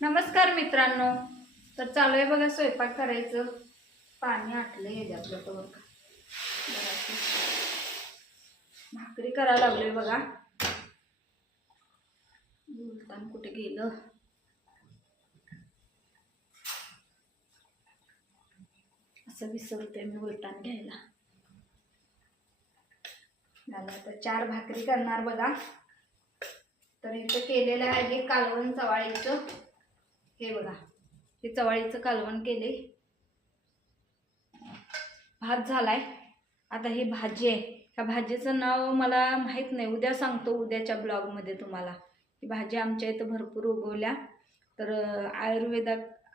नमस्कार मित्रांनो. तर चालू आहे बघा स्वयंपाक करायचं. पाणी आटलं ह्याच्यातलं तर बघा भाकरी करायला लागलोय बघा. उलटान कुठे गेलं? असं विसरते मी उलटान घ्यायला. मला तर 4 भाकरी करणार बघा. तर इथं केलेलं आहे कालवण चवाळीचं. हे बघा, हे चवाळीचं कालवण केले. भात झालाय. आता ही भाजी आहे. ह्या भाजीचं नाव मला माहीत नाही, उद्या सांगतो उद्याच्या ब्लॉगमध्ये तुम्हाला. ही भाजी आमच्या इथं भरपूर उगवल्या. तर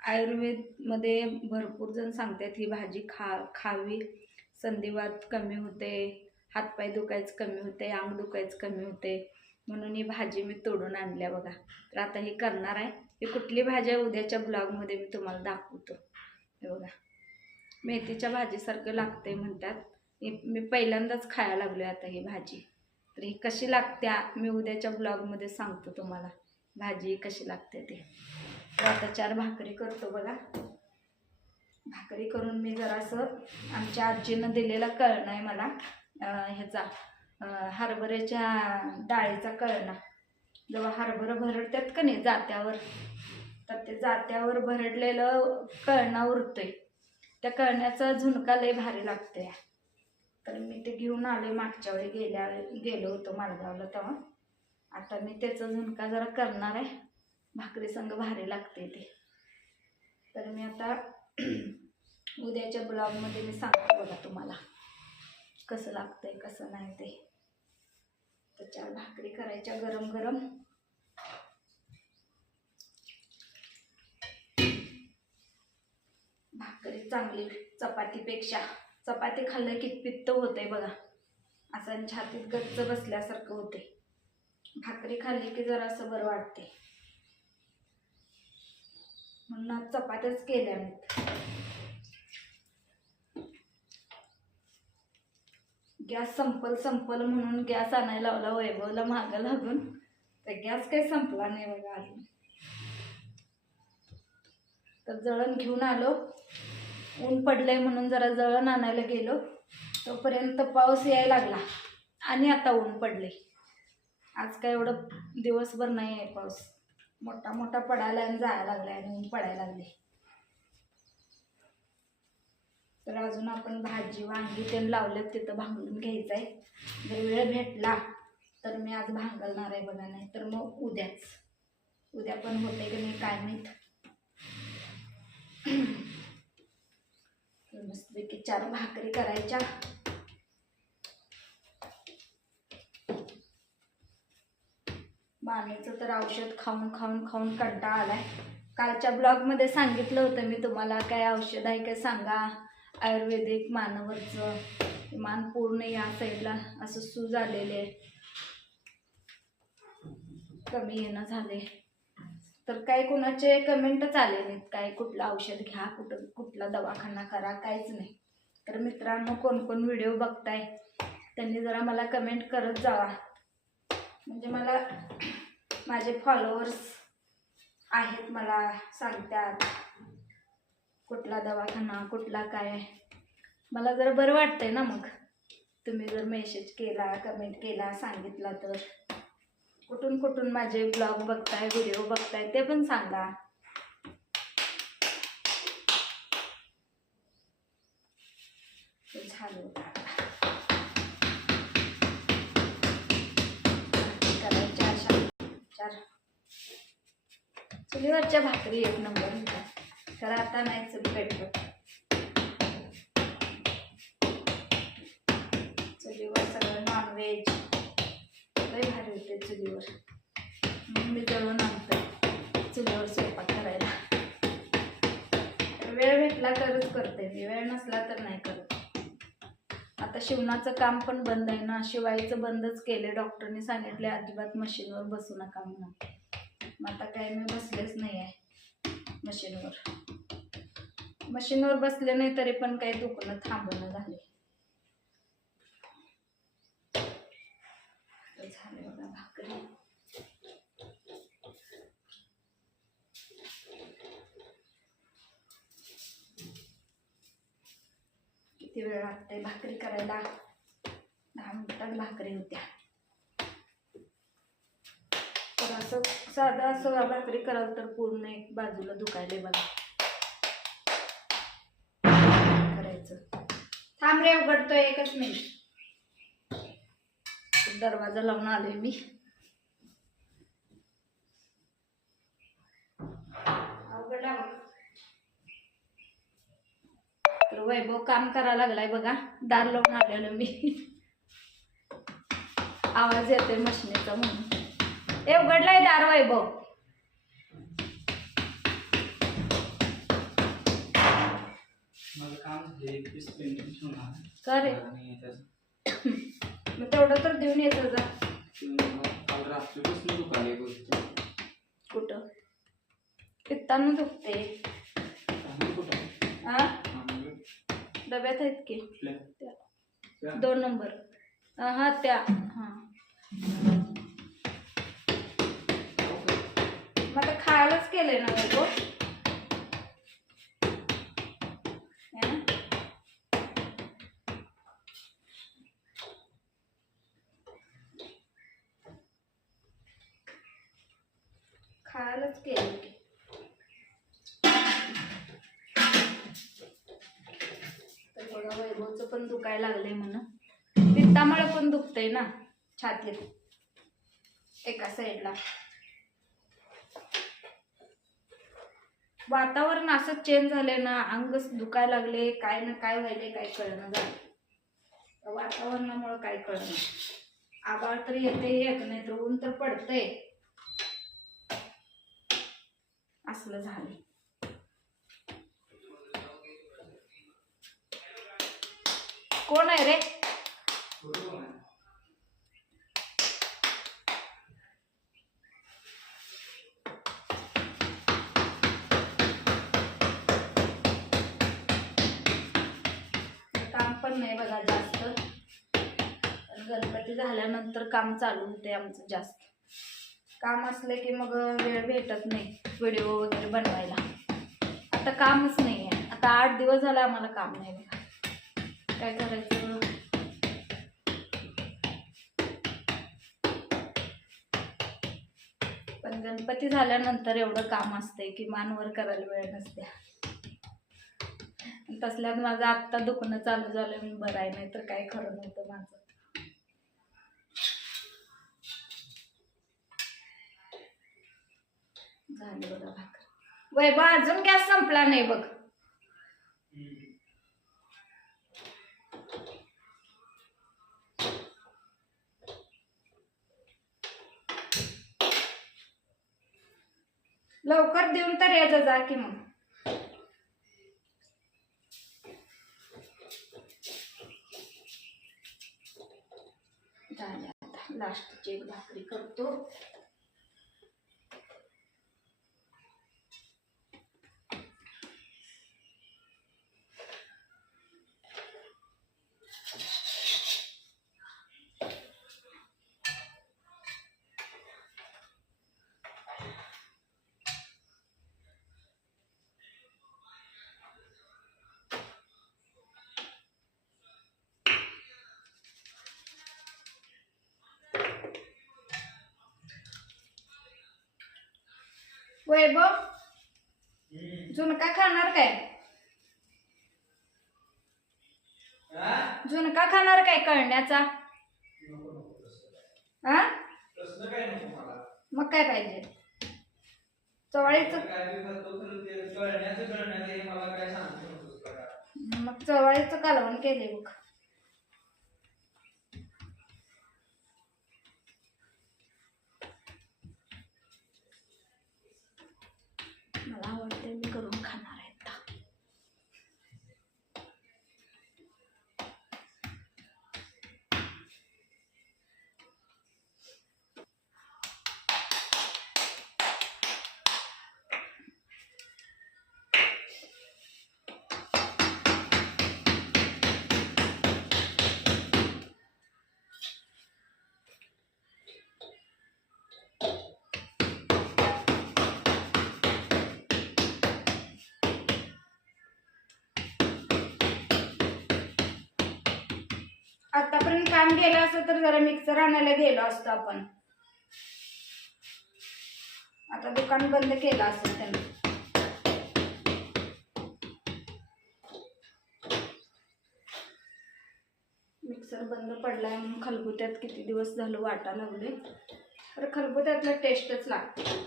आयुर्वेदमध्ये भरपूर जण सांगतात ही भाजी खावी. संधिवात कमी होते, हातपाय दुखायचं कमी होते, अंग दुखायचं कमी होते, म्हणून ही भाजी मी तोडून आणल्या बघा. तर आता ही करणार आहे. ही कुठली भाजी आहे उद्याच्या ब्लॉगमध्ये मी तुम्हाला दाखवतो. हे बघा, मेथीच्या भाजीसारखं लागते म्हणतात. मी पहिल्यांदाच खायला लागलोय आता ही भाजी. तर ही कशी लागते मी उद्याच्या ब्लॉगमध्ये सांगतो तुम्हाला, भाजी कशी लागते ते. तर आता 4 भाकरी करतो बघा. भाकरी करून मी जरासं आमच्या आजीनं दिलेला कळणा आहे मला, ह्याचा हरभऱ्याच्या डाळीचा कळणा. जेव्हा हरभरं भरडतात का नाही जात्यावर, तर ते जात्यावर भरडलेलं कळणा उरतोय. त्या कळण्याचा झुणका लय भारी लागतोय. तर मी ते घेऊन आले मागच्या वेळी गेलो होतो मालगावला तेव्हा. आता मी त्याचा झुणका जरा करणार आहे. भाकरी संग भारी लागते ते. तर मी आता उद्याच्या ब्लॉगमध्ये मी सांगतो बघा तुम्हाला कसं लागतंय कसं नाही ते. तर 4 भाकरी करायच्या गरम गरम. भाकरी चांगली चपातीपेक्षा. चपाती खाल्लं की पित्त होते बघा, असं छातीत गच्च बसल्यासारखं होते. भाकरी खाल्ली की जरा असं बरं वाटते, म्हणून आज चपात्याच केल्या मी. गॅस संपल म्हणून गॅस आणायला लावला वैभवला मागं लागून. तर गॅस काही संपला नाही बघा अजून. तर जळण घेऊन आलो. ऊन पडलंय म्हणून जरा जळण आणायला गेलो, तोपर्यंत पाऊस यायला लागला आणि आता ऊन पडले. आज काय एवढं दिवसभर नाही आहे पाऊस. मोठा मोठा पडायला आणि जायला लागलाय आणि ऊन पडायला लागले. तर अजून आपण भाजी वांगी ते लावलेत तिथं भांगून घ्यायचं आहे. जर वेळ भेटला तर मी आज भांगलणार आहे बघा, नाही तर मग उद्या पण होते की नाही काय माहीत. मस्तपैकी 4 भाकरी करायच्या. मानेचं तर औषध खाऊन कंटाळा आलाय. कालच्या ब्लॉगमध्ये सांगितलं होतं मी तुम्हाला, काय औषध आहे काय सांगा आयुर्वेदिक मानवरचं. मान पूर्ण या साईडला असं सूज आलेले आहे, कमी येणं झाले. तर काय कोणाचे कमेंटच आले नाहीत, काय कुठलं औषध घ्या, कुठला दवाखाना करा, काहीच नाही. तर मित्रांनो, कोण कोण व्हिडिओ बघताय त्यांनी जरा मला कमेंट करत जावा, म्हणजे मला माझे फॉलोअर्स आहेत मला सांगतात कुठला दवाखाना कुठला काय. मला जरा बरं वाटतंय ना. मग तुम्ही जर मेसेज केला, कमेंट केला, सांगितला तर कुठून माझे ब्लॉग बघताय, व्हिडिओ बघताय ते पण सांगा. झालं करायच्या अशा 4. चुलीवरच्या भाकरी एक नंबर होतात. खरं आता नाही चूल पेटवत. चुलीवर सगळं नॉनव्हेज लय भारी होते चुलीवर. म्हणून मी जळून आणते चुलीवर स्वयंपाक करायला. वेळ भेटला तरच करते मी, वेळ नसला तर नाही करत. आता शिवणाचं काम पण बंद आहे ना, शिवायचं बंदच केले. डॉक्टरने सांगितले अजिबात मशीनवर बसू नका म्हणून. मग आता काय मी बसलेच नाही आहे मशीनवर बसले नाही तरी पण काही दुखणं थांबणं झाले. झाले बघा भाकरी. किती वेळ लागते भाकरी करायला. 10 मिनिटात भाकरी होत्या. तर असं साधं असं भाकरी कराल तर पूर्ण एक बाजूला दुखायला बघा. करायचं. थांब रे, उघडतोय, एकच मिनिट. दरवाजा लावून आलोय मी. उघडला बघ. तर वैभव काम करायला लागलाय बघा. दार लावून आलेलो मी. आवाज येतोय मशनीचा म्हणून. हे उघडलाय दार वैभव. करे मग तेवढं तर देऊन येत जा. कुठं पित्तानं दुखते. हा डब्यात आहेत की 2 नंबर. हा त्या हा मग आता खायलाच केलंय ना वैभव. खायलाच केलं की. तर बघा वैभवचं पण दुखायला लागलंय म्हणून. पित्तामुळे पण दुखतंय ना छातीत एका साईडला. वातावरण असं चेंज झालंय ना, अंग दुखायला लागले, काय ना काय व्हायले, काय कळणं झालं. वातावरणामुळे काय कळणं. आभाळ तर येते एक, नाही तर ऊन तर पडतंय. असलं झालं. कोण आहे रे? काम पण नाही बघा जास्त. गणपती झाल्यानंतर काम चालू होते आमचं जास्त. काम असले की मग वेळ भेटत नाही व्हिडिओ वगैरे बनवायला. आता कामच नाही आहे. आता 8 दिवस झाले आम्हाला काम नाही बघा. काय करायचं. पण गणपती झाल्यानंतर एवढं काम असतंय की मानवर करायला वेळ नसते. तसल्यात माझं आत्ता दुखणं चालू झालं. मी बरं आहे, नाही तर काय खरं नव्हतं माझं. झाली बघा भाकर. वैभव अजून गॅस संपला नाही बघ. लवकर देऊन तर यायचं जा की मग. झाले आता लास्टची एक भाकरी करतो. वैभव झुणका खाणार काय? झुणका खाणार काय कळण्याचा? हा मग काय पाहिजे? चवळीचं. मग चवळीचं कालवण केले बघ. मला आवडते, मी करून खाणार आहे. आतापर्यंत काम गेलं असतं तर जरा मिक्सर आणायला गेलो असतो आपण. आता दुकान बंद केलं असतं त्यांनी. मिक्सर बंद पडलाय म्हणून खलबत्त्यात किती दिवस झालं वाटा लागले, तर खलबत्त्यातला टेस्टच लागते.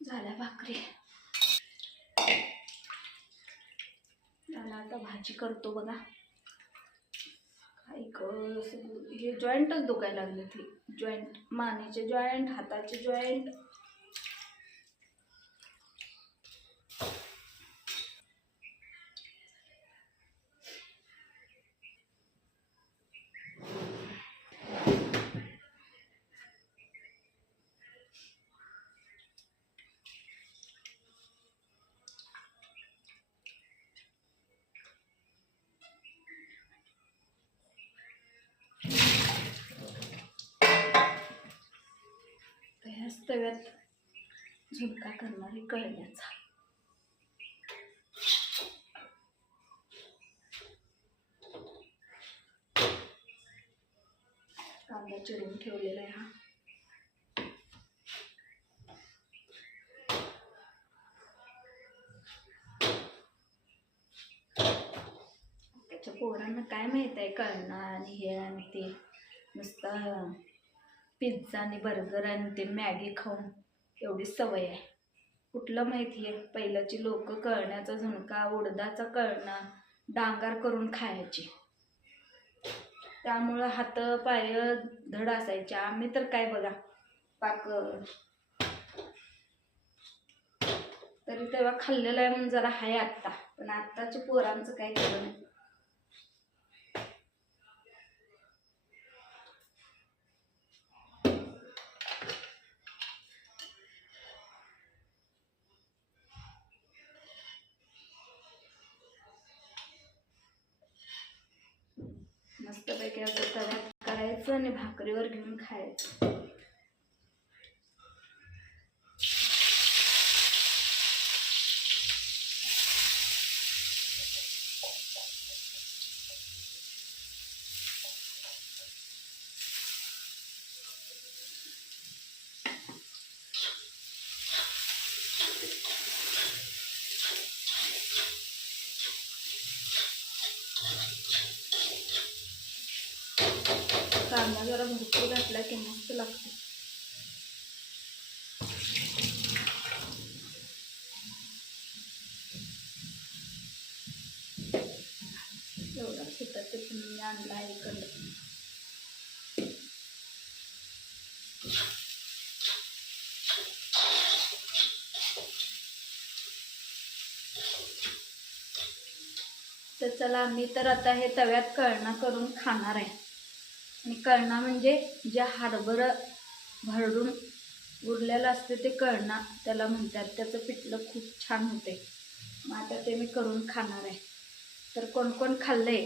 झाल्या भाकरी. त्याला आता भाजी करतो बघा. हे जॉईंटच दुखायला लागले. ती जॉईंट, मानेचे जॉईंट, हाताचे जॉईंट. ह्याच तव्यात झुणका करणारी कळण्याचा. कांदा चिरून ठेवलेला आहे हा. त्याच्या पोरांना काय माहित आहे कळणार आणि हे आणि ते. नुसतं पिझ्झा आणि बर्गर आणि ते मॅगी खाऊन एवढी सवय आहे. कुठलं माहिती आहे, पहिल्याची लोक कळण्याचा झुणका, उडदाचा कळणा डांगार करून खायची. त्यामुळं हात पाय धड असायचे. आम्ही तर काय बघा पाक तरी तेव्हा खाल्लेलं आहे म्हणून जरा हाय आत्ता. पण आत्ताच्या पोरांचं काय केलं नाही. मस्तपैकी असं तव्यात करायचं आणि भाकरीवर घेऊन खायचं. कांदा जरा भरपूर घातला की मस्त लागते. एवढा सुद्धा ते मी आणला आहे इकडं. तर चला, मी तर आता हे तव्यात कळणा करून खाणार आहे. आणि कळणा म्हणजे जे हरभरा भरडून उरलेलं असते ते कळणा त्याला म्हणतात. त्याचं पिठलं खूप छान होते. मग आता ते मी करून खाणार आहे. तर कोण कोण खाल्लंय